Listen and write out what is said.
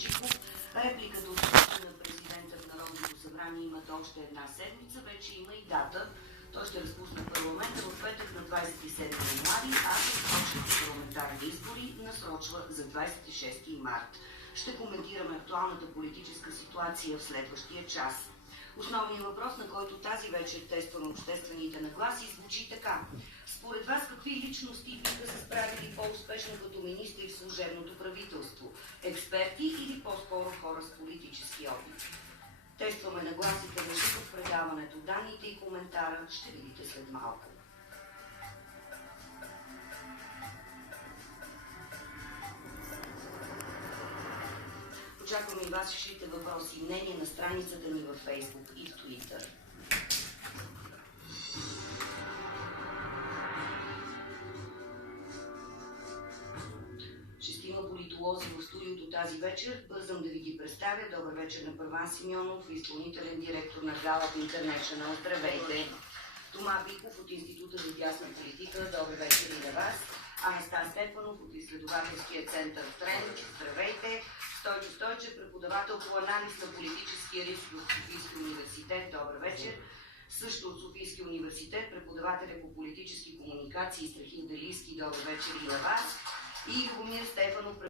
Чиков. Репликата от страна на президента в Народното събрание имат още една седмица. Вече има и дата. Той ще разпусне парламента в петък на 27 януари, а предсрочните парламентарни избори насрочва за 26 март. Ще коментираме актуалната политическа ситуация в следващия час. Основният въпрос, на който тази вечер тестваме обществените нагласи, звучи така. Според вас какви личности биха се справили по-успешно като министри в служебното правителство? Експерти или по-скоро хора с политически опит? Тестваме нагласите на живо в предаването. Данните и коментара ще видите след малко. Очакваме и вашите въпроси и мнения на страницата ни във Фейсбук и в Twitter. Шестима политолози в студиото тази вечер. Бързам да ви ги представя. Добър вечер на Първан Симеонов, изпълнителен директор на Gallup International. Здравейте! Тома Биков от Института за дясна политика. Добър вечер и на вас. Анастас Стефанов от изследователския център Тренд. Здравейте! Стойчо Стойчев, преподавател по анализ на политическия риск в Софийския университет. Добър вечер. Също от Софийския университет, преподавателя по политически комуникации Страхин Делийски. Добър вечер и на вас. И Любомир Стефанов,